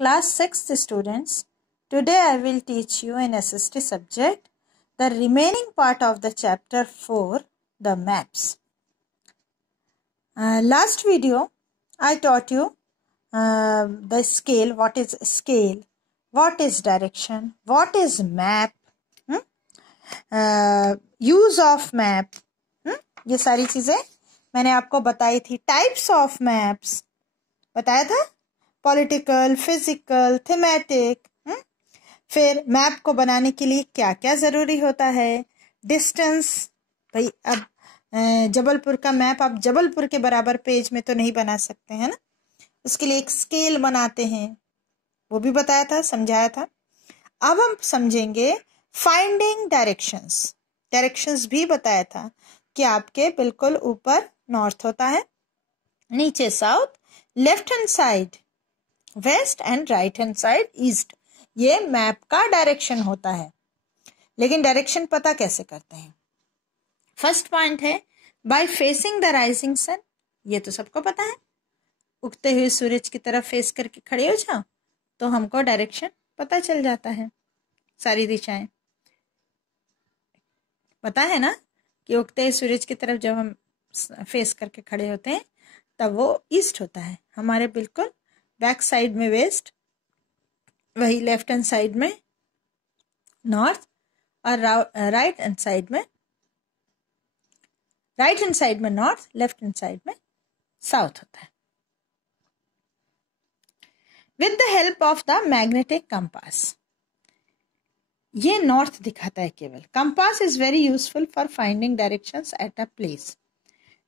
Class 6th students, today I will teach you in SST subject the remaining part of the chapter 4, the maps. Last video I taught you the scale, what is scale, what is direction, what is map, use of map, ये सारी चीजें मैंने आपको बताई थी. Types of maps बताया था, political, physical, thematic. फिर मैप को बनाने के लिए क्या क्या जरूरी होता है. डिस्टेंस, भाई अब जबलपुर का मैप आप जबलपुर के बराबर पेज में तो नहीं बना सकते हैं ना, उसके लिए एक स्केल बनाते हैं, वो भी बताया था, समझाया था. अब हम समझेंगे फाइंडिंग डायरेक्शंस. डायरेक्शंस भी बताया था कि आपके बिल्कुल ऊपर नॉर्थ होता है, नीचे south, left hand side west and right hand side east. ये मैप का डायरेक्शन होता है. लेकिन डायरेक्शन पता कैसे करते हैं? फर्स्ट पॉइंट है by facing the rising sun. ये तो सबको पता है, उगते हुए सूरज की तरफ फेस करके खड़े हो जाओ तो हमको डायरेक्शन पता चल जाता है. सारी दिशाएं पता है ना कि उगते हुए सूरज की तरफ जब हम फेस करके खड़े होते हैं तब वो ईस्ट होता है. हमारे बिल्कुल बैक साइड में वेस्ट, वही लेफ्ट हैंड साइड में नॉर्थ, और राइट हैंड साइड में नॉर्थ, लेफ्ट हैंड साइड में साउथ होता है. With the help of the magnetic compass, ये नॉर्थ दिखाता है केवल. Compass is very useful for finding directions at a place.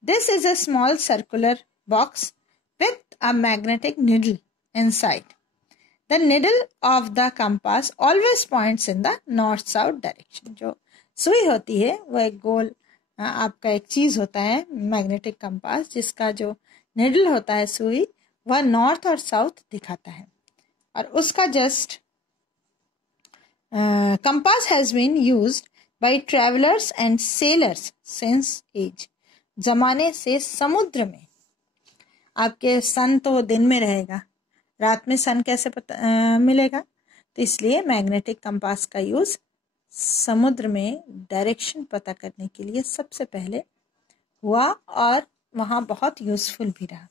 This is a small circular box with a magnetic needle inside. The needle of the compass always points in the north-south direction. जो सुई होती है वो एक गोल आपका एक चीज होता है मैग्नेटिक कंपास, जिसका जो निडल होता है सुई वह नॉर्थ और साउथ दिखाता है. और उसका just compass has been used by travellers and sailors since ages. जमाने से समुद्र में आपके सन तो दिन में रहेगा, रात में सन कैसे मिलेगा? तो इसलिए मैग्नेटिक कंपास का यूज समुद्र में डायरेक्शन पता करने के लिए सबसे पहले हुआ और वहां बहुत यूजफुल भी रहा.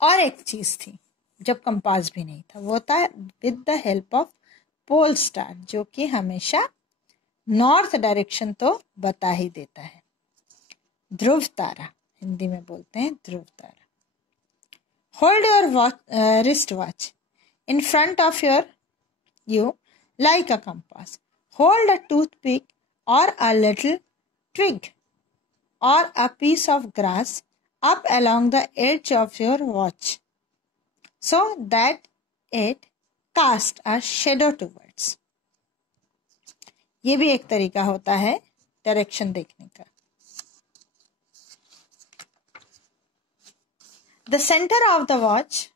और एक चीज थी जब कंपास भी नहीं था, वो था with the help of pole star, जो कि हमेशा नॉर्थ डायरेक्शन तो बता ही देता है. ध्रुव तारा, हिंदी में बोलते हैं ध्रुव तारा. Hold your wrist watch in front of you like a compass. Hold a toothpick or a little twig or a piece of grass up along the edge of your watch so that it casts a shadow towards. ये भी एक तरीका होता है direction देखने का. The center of the watch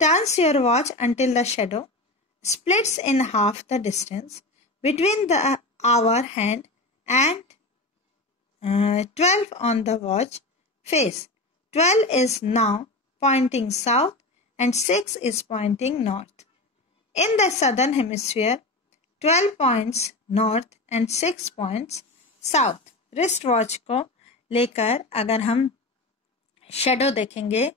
turns your watch until the shadow splits in half the distance between the hour hand and 12 on the watch face. 12 is now pointing south and 6 is pointing north. In the southern hemisphere, 12 points north and 6 points south. Wrist watch को लेकर अगर हम shadow देखेंगे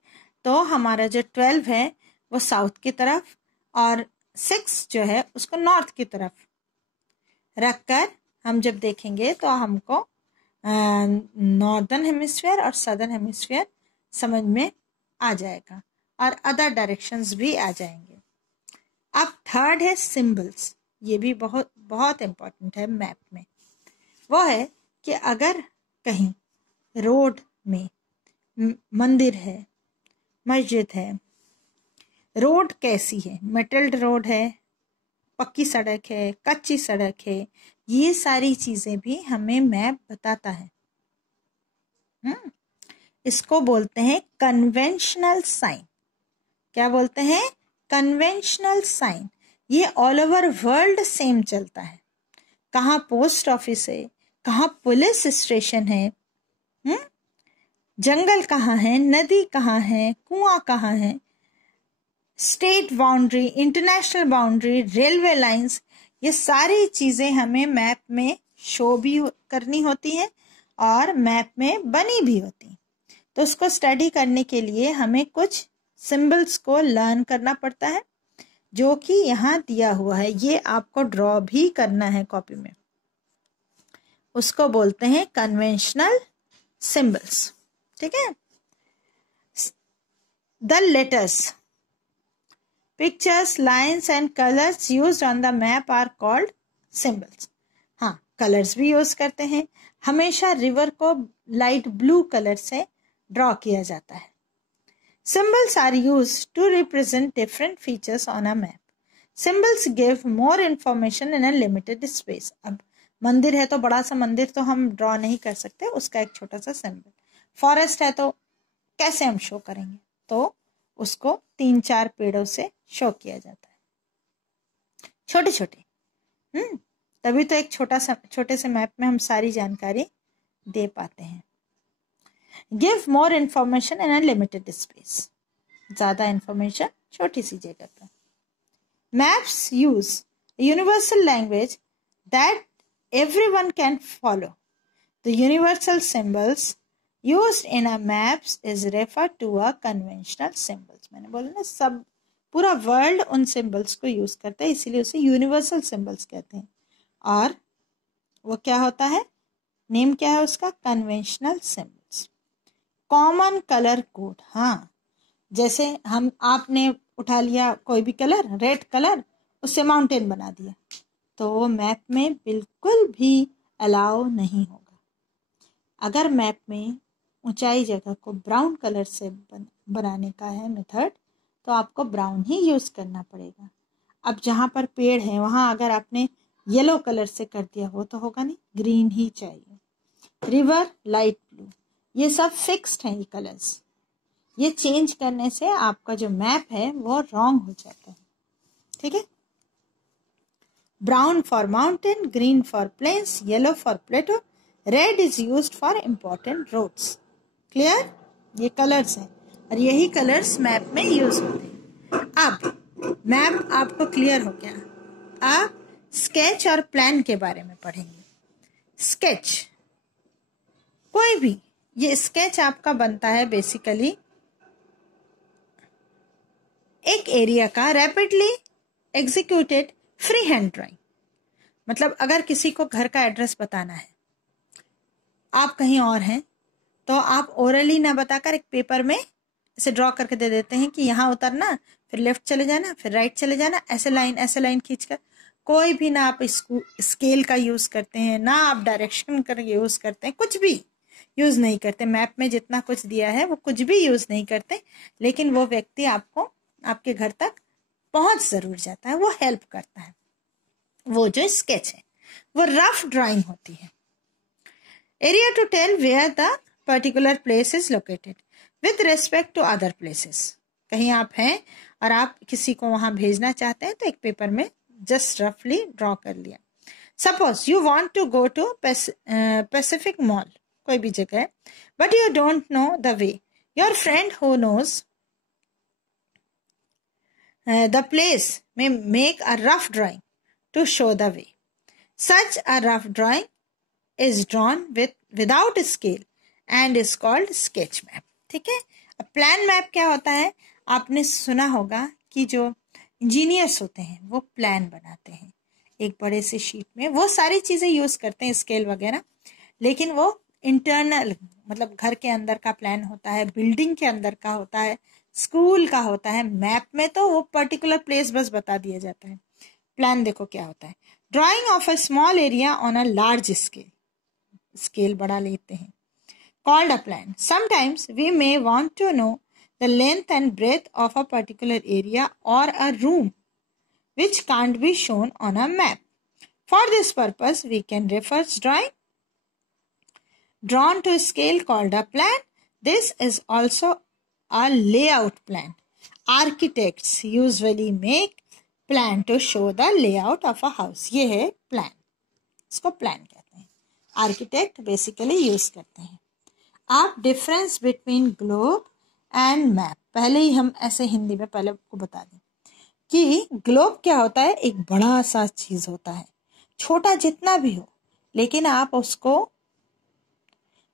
तो हमारा जो 12 है वो साउथ की तरफ और 6 जो है उसको नॉर्थ की तरफ रखकर हम जब देखेंगे तो हमको नॉर्दर्न हेमिस्फीयर और सदर्न हेमिस्फीयर समझ में आ जाएगा और अदर डायरेक्शंस भी आ जाएंगे. अब थर्ड है सिंबल्स. ये भी बहुत बहुत इंपॉर्टेंट है मैप में. वो है कि अगर कहीं रोड में मंदिर है, मस्जिद है, रोड कैसी है, मेटल्ड रोड है, पक्की सड़क है, कच्ची सड़क है, ये सारी चीजें भी हमें मैप बताता है. इसको बोलते हैं कन्वेंशनल साइन. क्या बोलते हैं? Conventional sign. ये ऑल ओवर वर्ल्ड सेम चलता है. कहाँ पोस्ट ऑफिस है, कहाँ पुलिस स्टेशन है, जंगल कहाँ है, नदी कहाँ है, कुआं कहाँ है, state boundary, international boundary, railway lines, ये सारी चीजें हमें मैप में शो भी करनी होती हैं और मैप में बनी भी होती हैं। तो उसको स्टडी करने के लिए हमें कुछ सिंबल्स को लर्न करना पड़ता है, जो कि यहाँ दिया हुआ है। ये आपको ड्रॉ भी करना है कॉपी में। उसको बोलते हैं कन्वेंशनल सिंबल्स। ठीक है। The letters, pictures, lines and colours used on the map are called symbols. हाँ, कलर्स भी यूज करते हैं। हमेशा रिवर को लाइट ब्लू कलर से ड्रॉ किया जाता है। Symbols are used to represent different features on a map. Symbols give more information in a limited space. अब मंदिर है तो बड़ा सा मंदिर तो हम ड्रॉ नहीं कर सकते, उसका एक छोटा सा सिंबल। फॉरेस्ट है तो कैसे हम शो करेंगे, तो उसको 3-4 पेड़ों से शो किया जाता है, छोटे छोटे। तभी तो एक छोटे से मैप में हम सारी जानकारी दे पाते हैं। Give more information in a limited space. ज़्यादा information छोटी सी जगह पर। Maps use a universal language that everyone can follow. The universal symbols used in a maps is referred to a conventional symbols. मैंने बोला ना, सब पूरा वर्ल्ड उन सिंबल्स को यूज करता है, इसीलिए उसे यूनिवर्सल सिंबल्स कहते हैं। और वो क्या होता है, नेम क्या है उसका, conventional symbols. Common colour code, हाँ, जैसे आपने उठा लिया कोई भी कलर, रेड कलर, उससे माउंटेन बना दिया, तो वो मैप में बिल्कुल भी अलाउ नहीं होगा। अगर मैप में ऊंचाई जगह को ब्राउन कलर से बनाने का है मेथड, तो आपको ब्राउन ही यूज करना पड़ेगा। अब जहाँ पर पेड़ है वहाँ अगर आपने येलो कलर से कर दिया, वो तो होगा नहीं, ग्रीन ही चाहिए। रिवर लाइट ब्लू, ये सब फिक्स्ड हैं ये कलर्स। ये चेंज करने से आपका जो मैप है वो रॉन्ग हो जाता है। ठीक है। Brown for mountain, green for plains, yellow for plateau, red is used for important roads. Clear, ये कलर्स हैं और यही कलर्स मैप में यूज होते हैं। अब मैप आपको क्लियर हो गया, आप स्केच और प्लान के बारे में पढ़ेंगे। स्केच, कोई भी, ये स्केच आपका बनता है बेसिकली एक एरिया का rapidly executed free hand drawing. मतलब अगर किसी को घर का एड्रेस बताना है, आप कहीं और हैं, तो आप ओरली ना बताकर एक पेपर में इसे ड्रॉ करके दे देते हैं कि यहाँ उतरना, फिर लेफ्ट चले जाना, फिर राइट चले जाना, ऐसे लाइन खींचकर। कोई भी ना आप स्केल का यूज करते हैं, ना आप डायरेक्शन का यूज करते हैं, कुछ भी यूज नहीं करते। मैप में जितना कुछ दिया है वो कुछ भी यूज नहीं करते, लेकिन वो व्यक्ति आपको आपके घर तक पहुंच जरूर जाता है, वो हेल्प करता है। वो जो स्केच है वो रफ ड्राइंग होती है। Area to tell where the particular place is located with respect to other places. कहीं आप हैं और आप किसी को वहां भेजना चाहते हैं, तो एक पेपर में जस्ट रफली ड्रॉ कर लिया। Suppose you want to go to Pacific Mall, कोई भी जगह है, but you don't know the way. Your friend who knows the place may make a rough drawing to show the way. Such a rough drawing is drawn without scale and is called sketch map. ठीक है। अब plan map क्या होता है, आपने सुना होगा कि जो इंजीनियर्स होते हैं वो प्लान बनाते हैं एक बड़े से शीट में, वो सारी चीजें यूज करते हैं, स्केल वगैरह, लेकिन वो इंटरनल, मतलब घर के अंदर का प्लान होता है, बिल्डिंग के अंदर का होता है, स्कूल का होता है। मैप में तो वो पर्टिकुलर प्लेस बस बता दिया जाता है। प्लान देखो क्या होता है, drawing of a small area on a large scale, scale बड़ा लेते हैं, called a plan. Sometimes we may want to know the length and breath of a particular area और a room which can't be shown on a map. For this purpose, we can refer drawing drawn to scale called a plan. This is also a layout plan. Architects usually make plan to show the layout of a house. ये है plan, इसको plan कहते हैं, architect basically use करते हैं। आप difference between globe and map पहले ही हम ऐसे हिंदी में पहले आपको बता दें कि ग्लोब क्या होता है, एक बड़ा सा चीज होता है, छोटा जितना भी हो, लेकिन आप उसको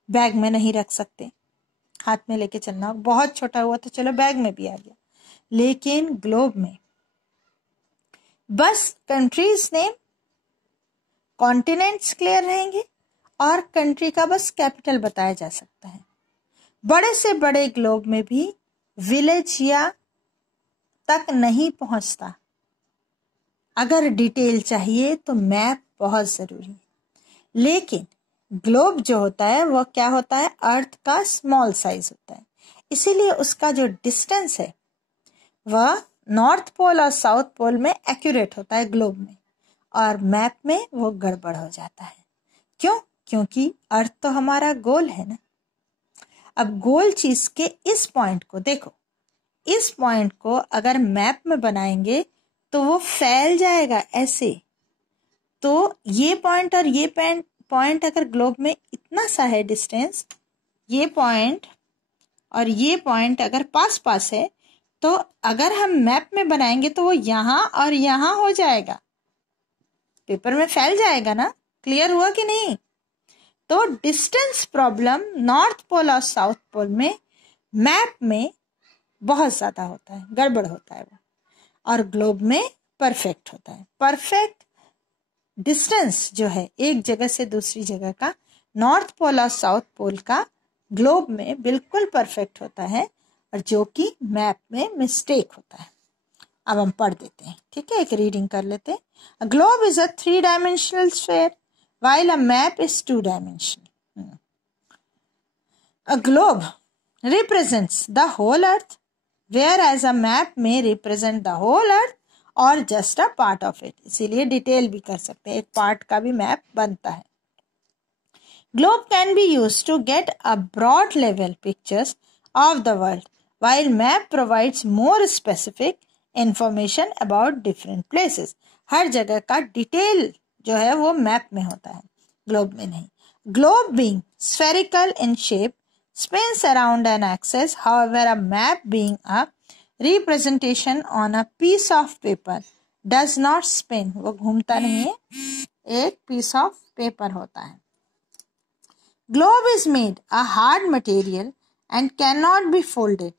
बैग में नहीं रख सकते, हाथ में लेके चलना। बहुत छोटा हुआ तो चलो बैग में भी आ गया, लेकिन ग्लोब में बस कंट्रीज नेम, कॉन्टिनेंट्स क्लियर रहेंगे और कंट्री का बस कैपिटल बताया जा सकता है। बड़े से बड़े ग्लोब में भी विलेज या तक नहीं पहुंचता। अगर डिटेल चाहिए तो मैप बहुत जरूरी है, लेकिन ग्लोब जो होता है वह क्या होता है, अर्थ का स्मॉल साइज होता है, इसीलिए उसका जो डिस्टेंस है वह नॉर्थ पोल और साउथ पोल में एक्यूरेट होता है ग्लोब में, और मैप में वो गड़बड़ हो जाता है। क्यों? क्योंकि अर्थ तो हमारा गोल है ना। अब गोल चीज के इस पॉइंट को देखो, इस पॉइंट को अगर मैप में बनाएंगे तो वो फैल जाएगा ऐसे। तो ये पॉइंट और ये पॉइंट अगर ग्लोब में इतना सा है डिस्टेंस, ये पॉइंट और ये पॉइंट अगर पास पास है, तो अगर हम मैप में बनाएंगे तो वो यहां और यहां हो जाएगा, पेपर में फैल जाएगा ना। क्लियर हुआ कि नहीं? तो डिस्टेंस प्रॉब्लम नॉर्थ पोल और साउथ पोल में मैप में बहुत ज्यादा होता है, गड़बड़ होता है वो, और ग्लोब में परफेक्ट होता है। परफेक्ट डिस्टेंस जो है एक जगह से दूसरी जगह का, नॉर्थ पोल और साउथ पोल का ग्लोब में बिल्कुल परफेक्ट होता है, और जो कि मैप में मिस्टेक होता है। अब हम पढ़ देते हैं, ठीक है, एक रीडिंग कर लेते हैं। A globe is a 3-dimensional sphere while a map is 2-dimensional. A globe represents the whole earth, whereas a map may represent the whole earth or just a part of it. इसीलिए detail भी कर सकते हैं, एक part का भी map बनता है। Globe can be used to get a broad level pictures of the world, while map provides more specific information about different places. हर जगह का डिटेल जो है वो मैप में होता है, ग्लोब में नहीं। Globe being spherical in shape spins around an axis, however a map being a representation on a piece of paper does not spin. वो घूमता नहीं है, एक piece of paper होता है। Globe is made a hard material and cannot be folded